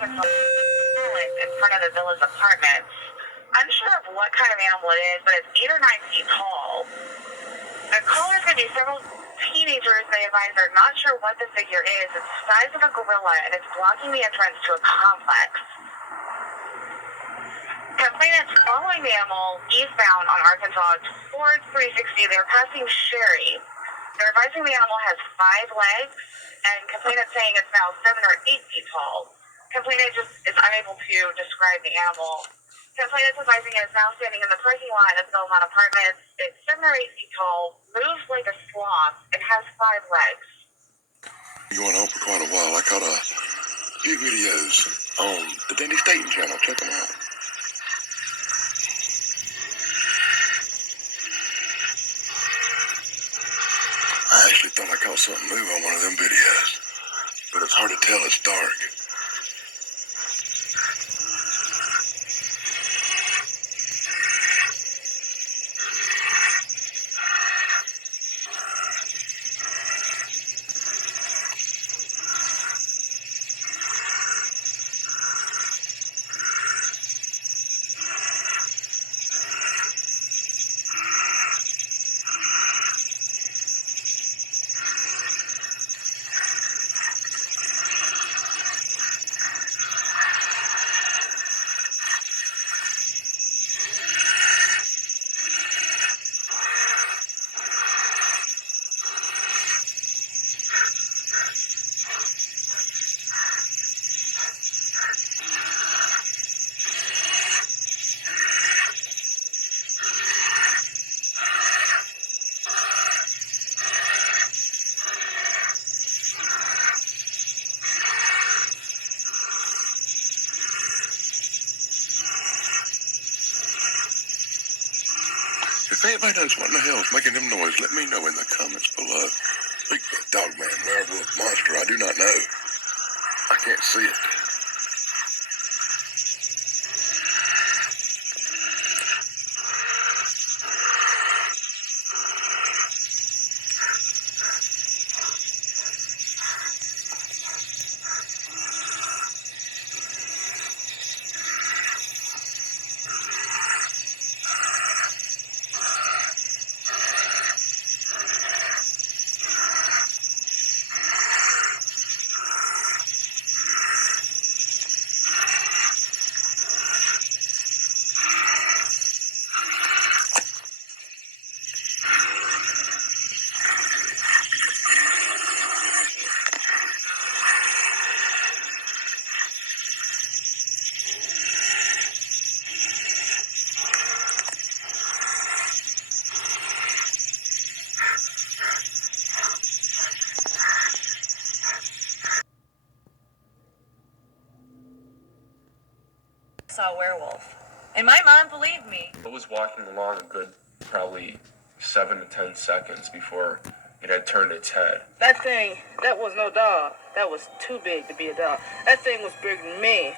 Arkansas in front of the village apartments. Unsure of what kind of animal it is, but it's 8 or 9 feet tall. The caller could be several teenagers, they advise, are not sure what the figure is. It's the size of a gorilla, and it's blocking the entrance to a complex. Complainants following the animal eastbound on Arkansas towards 360. They're passing Sherry. They're advising the animal has 5 legs, and complainant saying it's now 7 or 8 feet tall. Complainant just is unable to describe the animal. Complainant advising it is now standing in the parking lot of Belmont Apartments. It's 7 or 8 feet tall, moves like a sloth, and has 5 legs. Going on for quite a while. I caught a few videos on the Denny Staten channel. Check them out. I actually thought I caught something move on one of them videos, but it's hard to tell. It's dark. If anybody knows what in the hell is making them noise, let me know in the comments below. Bigfoot, dogman, werewolf, monster, I do not know. I can't see it. Saw a werewolf. And my mom believed me. I was walking along a good probably 7 to 10 seconds before it had turned its head. That thing, that was no dog. That was too big to be a dog. That thing was bigger than me.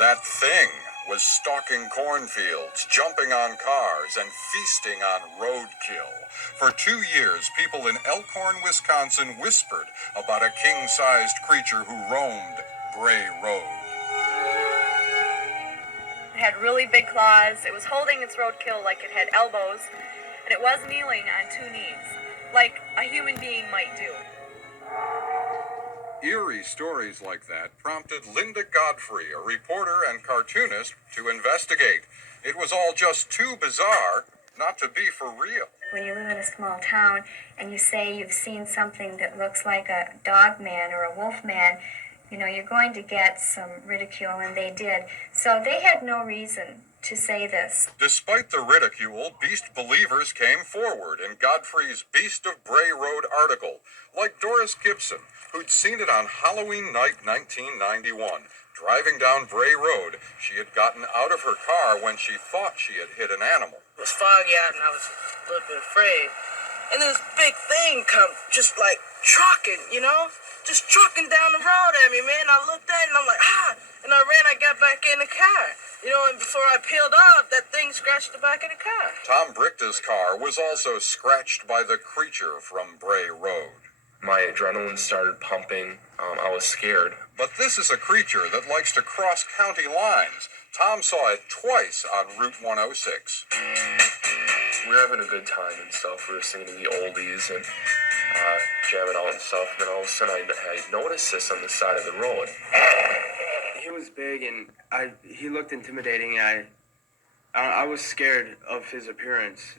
That thing was stalking cornfields, jumping on cars, and feasting on roadkill. For 2 years, people in Elkhorn, Wisconsin whispered about a king-sized creature who roamed Bray Road. It had really big claws. It was holding its roadkill like it had elbows. And it was kneeling on 2 knees, like a human being might do. Eerie stories like that prompted Linda Godfrey, a reporter and cartoonist, to investigate. It was all just too bizarre not to be for real. When you live in a small town and you say you've seen something that looks like a dog man or a wolf man, you know, you're going to get some ridicule, and they did. So they had no reason to say this. Despite the ridicule, beast believers came forward in Godfrey's Beast of Bray Road article, like Doris Gibson, who'd seen it on Halloween night 1991. Driving down Bray Road, she had gotten out of her car when she thought she had hit an animal. It was foggy out and I was a little bit afraid. And this big thing come just like trucking, you know? Just trucking down the road at me, man. I looked at it and I'm like, ah! And I ran, I got back in the car. You know, and before I peeled off, that thing scratched the back of the car. Tom Brichta's car was also scratched by the creature from Bray Road. My adrenaline started pumping. I was scared. But this is a creature that likes to cross county lines. Tom saw it twice on Route 106. We were having a good time and stuff. We were singing the oldies and jamming out and stuff. And then all of a sudden I noticed this on the side of the road. He was big and he looked intimidating. I was scared of his appearance.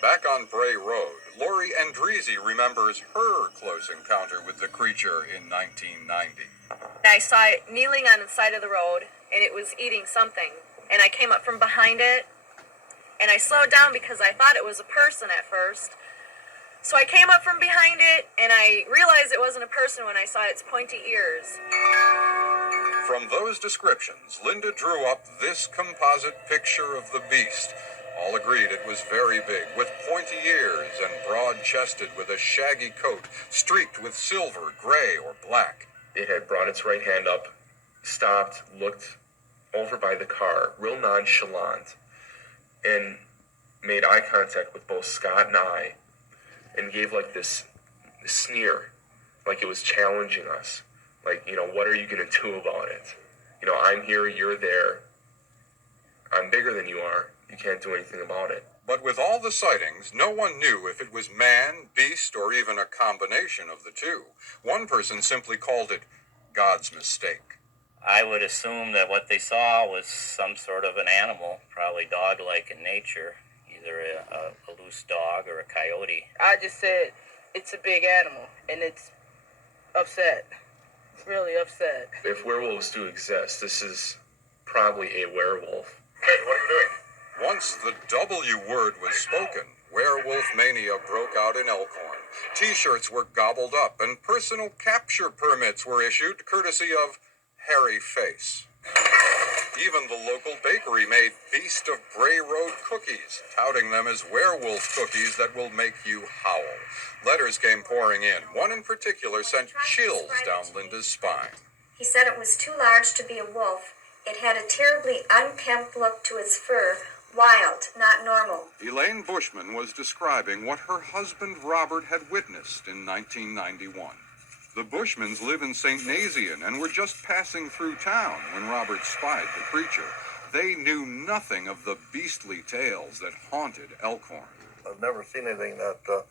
Back on Bray Road, Lori Andreezy remembers her close encounter with the creature in 1990. I saw it kneeling on the side of the road, and it was eating something. And I came up from behind it, and I slowed down because I thought it was a person at first. So I came up from behind it, and I realized it wasn't a person when I saw its pointy ears. From those descriptions, Linda drew up this composite picture of the beast. All agreed it was very big, with pointy ears and broad-chested with a shaggy coat streaked with silver, gray, or black. It had brought its right hand up, stopped, looked over by the car, real nonchalant, and made eye contact with both Scott and I, and gave like this sneer, like it was challenging us. Like, what are you going to do about it? I'm here, you're there. I'm bigger than you are. You can't do anything about it. But with all the sightings, no one knew if it was man, beast, or even a combination of the two. One person simply called it God's mistake. I would assume that what they saw was some sort of an animal, probably dog-like in nature, either a loose dog or a coyote. I just said it's a big animal, and it's upset. It's really upset. If werewolves do exist, this is probably a werewolf. Hey, what are you doing? Once the W word was spoken, werewolf mania broke out in Elkhorn. T-shirts were gobbled up, and personal capture permits were issued courtesy of Hairy Face. Even the local bakery made Beast of Bray Road cookies, touting them as werewolf cookies that will make you howl. Letters came pouring in. One in particular sent chills down Linda's spine. He said it was too large to be a wolf. It had a terribly unkempt look to its fur, wild, not normal. Elaine Bushman was describing what her husband Robert had witnessed in 1991. The Bushmans live in St. Nazian and were just passing through town when Robert spied the creature. They knew nothing of the beastly tales that haunted Elkhorn. I've never seen anything that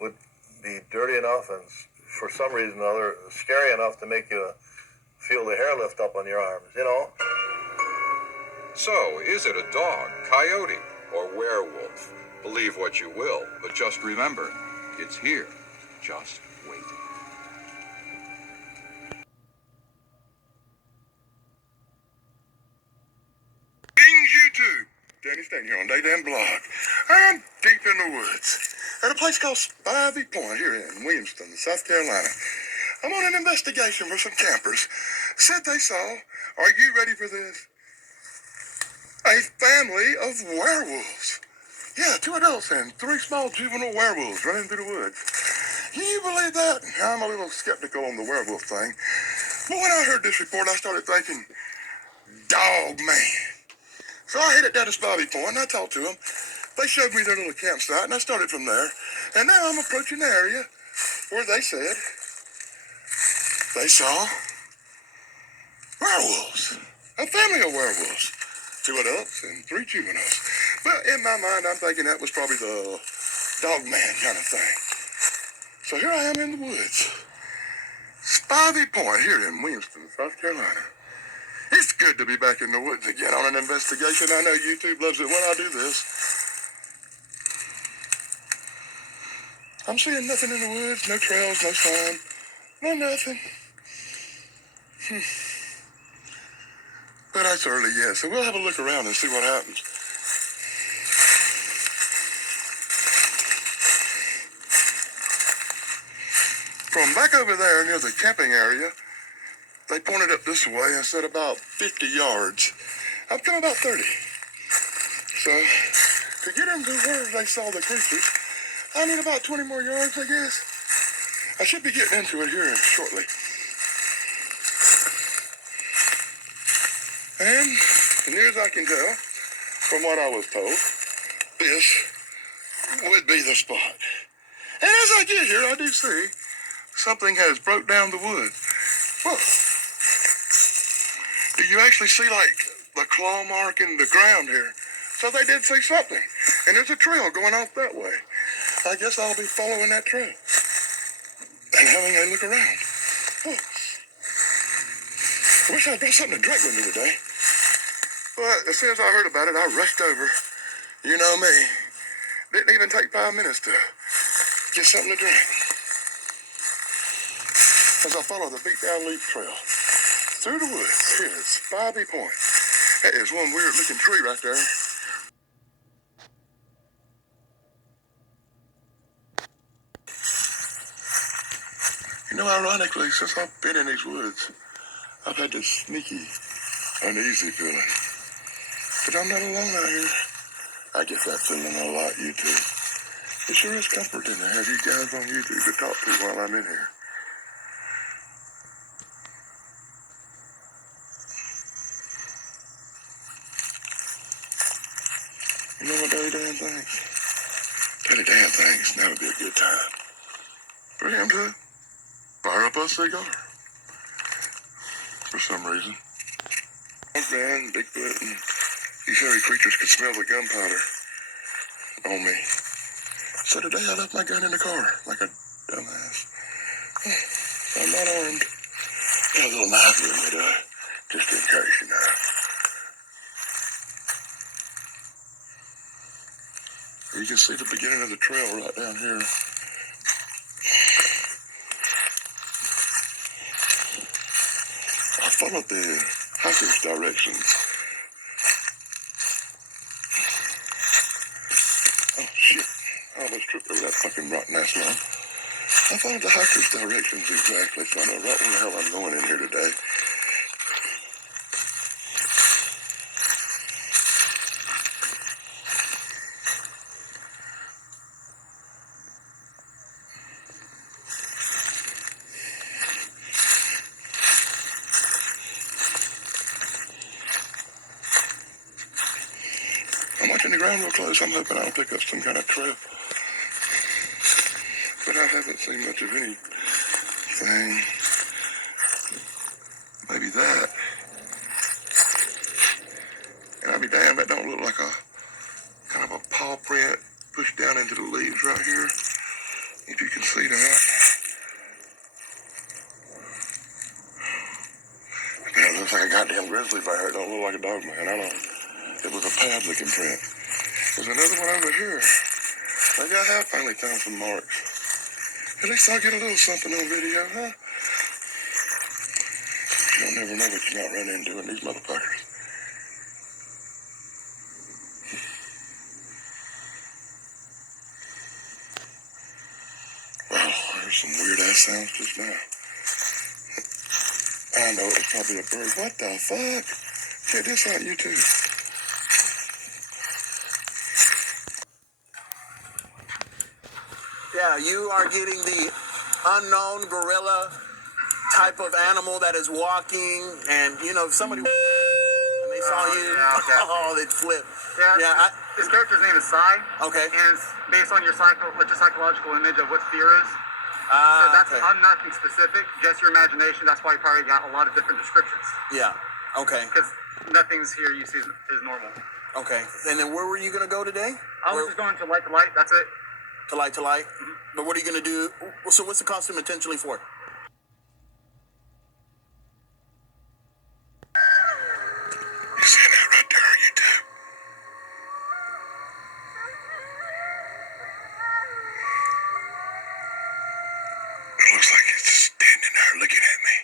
would be dirty enough and for some reason or other scary enough to make you feel the hair lift up on your arms, So, is it a dog, coyote, or werewolf? Believe what you will, but just remember, it's here, just waiting. Greetings, YouTube. Danny Stain here on Day Blog. I'm deep in the woods at a place called Spivey Point here in Williamston, South Carolina. I'm on an investigation for some campers. Said they saw, are you ready for this? A family of werewolves. Yeah, 2 adults and 3 small juvenile werewolves running through the woods. Can you believe that? I'm a little skeptical on the werewolf thing. But when I heard this report, I started thinking, Dogman. So I headed down to Spivey Point and I talked to them. They showed me their little campsite and I started from there. And now I'm approaching the area where they said they saw werewolves. A family of werewolves. 2 adults and 3 juveniles. But in my mind, I'm thinking that was probably the Dogman kind of thing. So here I am in the woods. Spivey Point here in Williamston, South Carolina. It's good to be back in the woods again on an investigation. I know YouTube loves it when I do this. I'm seeing nothing in the woods, no trails, no sign, no nothing. But it's early yet, so we'll have a look around and see what happens. From back over there near the camping area, they pointed up this way and said about 50 yards. I've come about 30. So, to get into where they saw the creatures, I need about 20 more yards, I guess. I should be getting into it here shortly. And, as near as I can tell, from what I was told, this would be the spot. And as I get here, I do see something has broke down the wood. Whoa. Do you actually see, like, the claw mark in the ground here? So they did see something. And there's a trail going off that way. I guess I'll be following that trail and having a look around. Whoa. I wish I'd brought something to drink with me today. But as soon as I heard about it, I rushed over. You know me. Didn't even take 5 minutes to get something to drink. As I follow the beat down leaf trail through the woods, here's Spivey Point. That is one weird looking tree right there. You know, ironically, since I've been in these woods, I've had this sneaky, uneasy feeling. But I'm not alone out here. I get that feeling a lot, you too. It sure is comforting to have you guys on YouTube to talk to while I'm in here. You know what Daddy Dan thinks? Daddy Dan thinks now would be a good time for him to fire up a cigar. For some reason. Man, Bigfoot, and these hairy creatures could smell the gunpowder on me. So today I left my gun in the car like a dumbass. So I'm not armed. Got a little knife with me though, just in case, you know. You can see the beginning of the trail right down here. I followed the hiker's directions. Oh shit, I almost tripped over that fucking rotten ass log. I followed the hiker's directions exactly, so I know right where the hell I'm going in here today. I'm watching the ground real close. I'm hoping I'll pick up some kind of trail. But I haven't seen much of anything. Maybe that. And I'll be damned, that don't look like a kind of a paw print pushed down into the leaves right here. If you can see that. Man, it looks like a goddamn grizzly bear. It don't look like a dog, man. I don't. It was a pad looking print. There's another one over here. Maybe I have finally found some marks. At least I'll get a little something on video, huh? You don't never know what you might run into in these motherfuckers. Wow, there's some weird ass sounds just now. I know it's probably a bird. What the fuck? Check this out, you too. Yeah, you are getting the unknown gorilla type of animal that is walking, and you know, if somebody and they saw you, yeah, okay. oh, they'd flip. Yeah, his character's name is Psy. Okay. And it's based on your psychological image of what fear is. So that's okay. nothing specific, just your imagination. That's why you probably got a lot of different descriptions. Yeah. Okay. Because nothing's here you see is normal. Okay. And then where were you gonna go today? I was just going to light. That's it. To light. Mm-hmm. But what are you gonna do? So what's the costume intentionally for? You seeing that right there, you too? It looks like it's just standing there looking at me.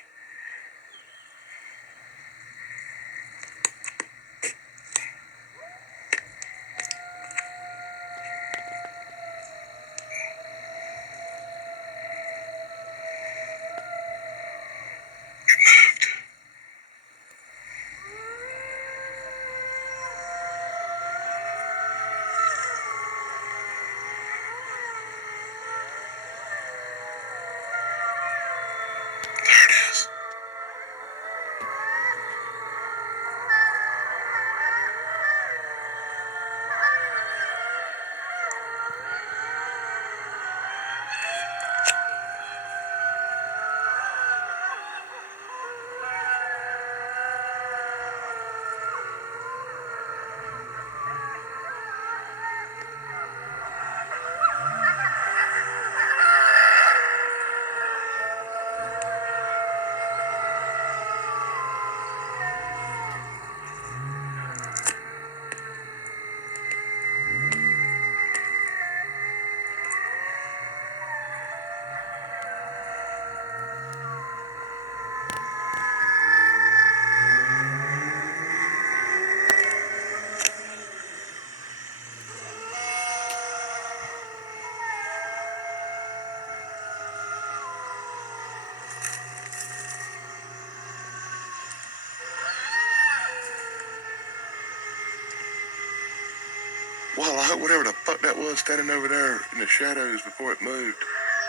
Well, I hope whatever the fuck that was standing over there in the shadows before it moved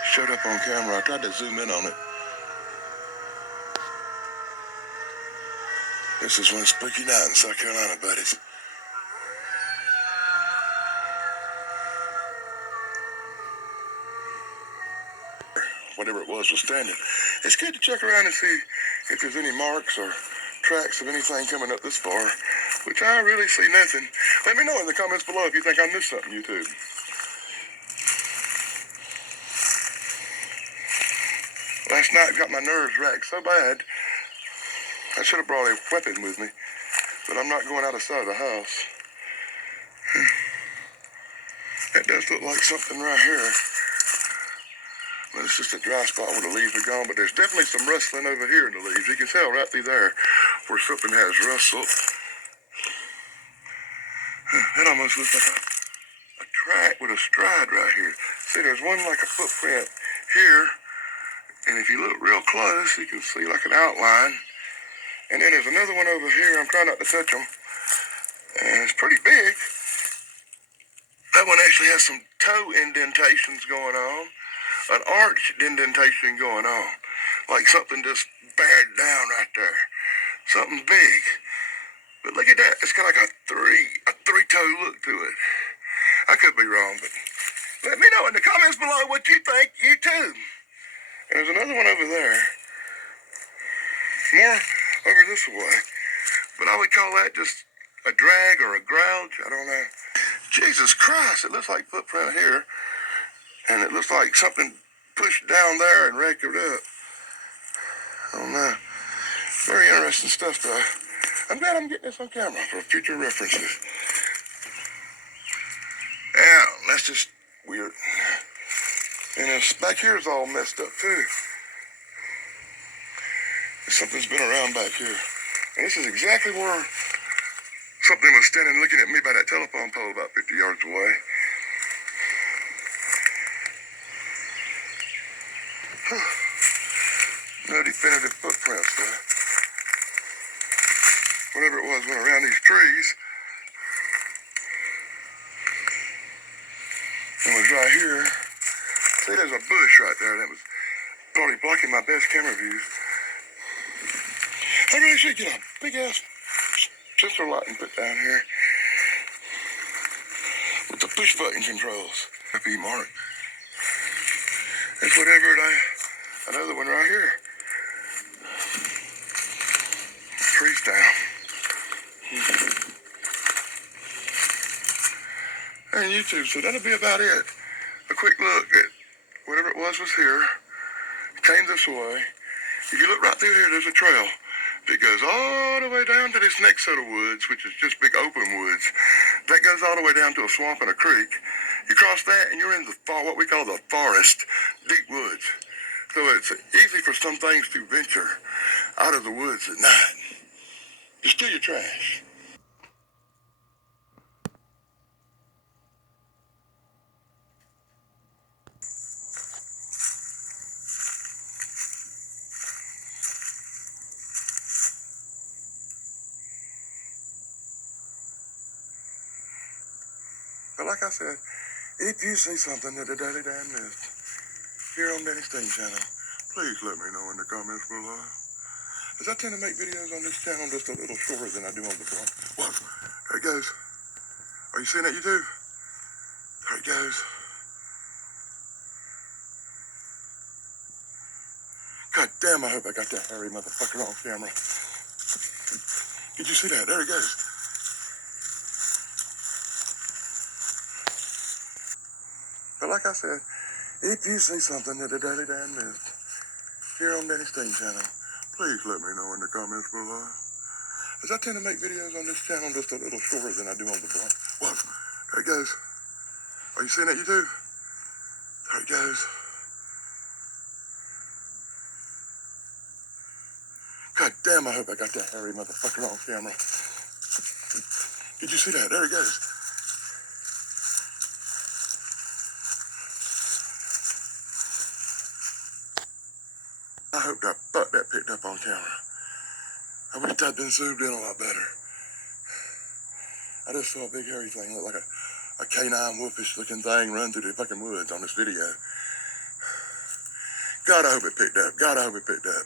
showed up on camera. I tried to zoom in on it. This is one spooky night in South Carolina, buddies. Whatever it was standing. It's good to check around and see if there's any marks or tracks of anything coming up this far, which I really see nothing. Let me know in the comments below if you think I missed something, YouTube. Last night got my nerves racked so bad, I should have brought a weapon with me, but I'm not going outside the house. That does look like something right here. Well, it's just a dry spot where the leaves are gone, but there's definitely some rustling over here in the leaves. You can tell right through there where something has rustled. That almost looks like a track with a stride right here. See, there's one like a footprint here, and if you look real close, you can see like an outline. And then there's another one over here. I'm trying not to touch them. And it's pretty big. That one actually has some toe indentations going on. An arch indentation going on. Like something just bared down right there. Something big. But look at that. It's got like a three-toe look to it. I could be wrong, but let me know in the comments below what you think, you too. And there's another one over there. More over this way. But I would call that just a drag or a grouch. I don't know. Jesus Christ, it looks like footprint here. And it looks like something pushed down there and raked it up. I don't know. Very interesting stuff, though. I'm glad I'm getting this on camera for future references. Yeah, that's just weird. And this back here is all messed up, too. Something's been around back here. And this is exactly where something was standing looking at me by that telephone pole about 50 yards away. No definitive footprints, though. Whatever it was went around these trees. And was right here. See, there's a bush right there that was probably blocking my best camera views. I really should get a big-ass sensor light and put down here with the push button controls. Happy mark. It's whatever another one right here. Trees down. And YouTube, so that'll be about it. A quick look at whatever it was here. Came this way. If you look right through here, there's a trail that goes all the way down to this next set of woods, which is just big open woods. That goes all the way down to a swamp and a creek. You cross that and you're in what we call the forest, deep woods. So it's easy for some things to venture out of the woods at night. Just do your trash. But like I said, if you see something that the Daily Dan missed here on Danny Stain channel, please let me know in the comments below. As I tend to make videos on this channel just a little shorter than I do on the blog. Whoa, there it goes. Are you seeing that, YouTube? There it goes. God damn, I hope I got that hairy motherfucker on camera. Did you see that? There it goes. But like I said, if you see something that the Daily Dan missed here on Danny Stain channel, please let me know in the comments below. As I tend to make videos on this channel just a little shorter than I do on the blog. Whoa, there it goes. Are you seeing that, YouTube? There it goes. God damn, I hope I got that hairy motherfucker on camera. Did you see that? There it goes. I hope that butt that picked up on camera. I wish I'd been zoomed in a lot better. I just saw a big hairy thing look like a canine wolfish looking thing run through the fucking woods on this video. God, I hope it picked up. God, I hope it picked up.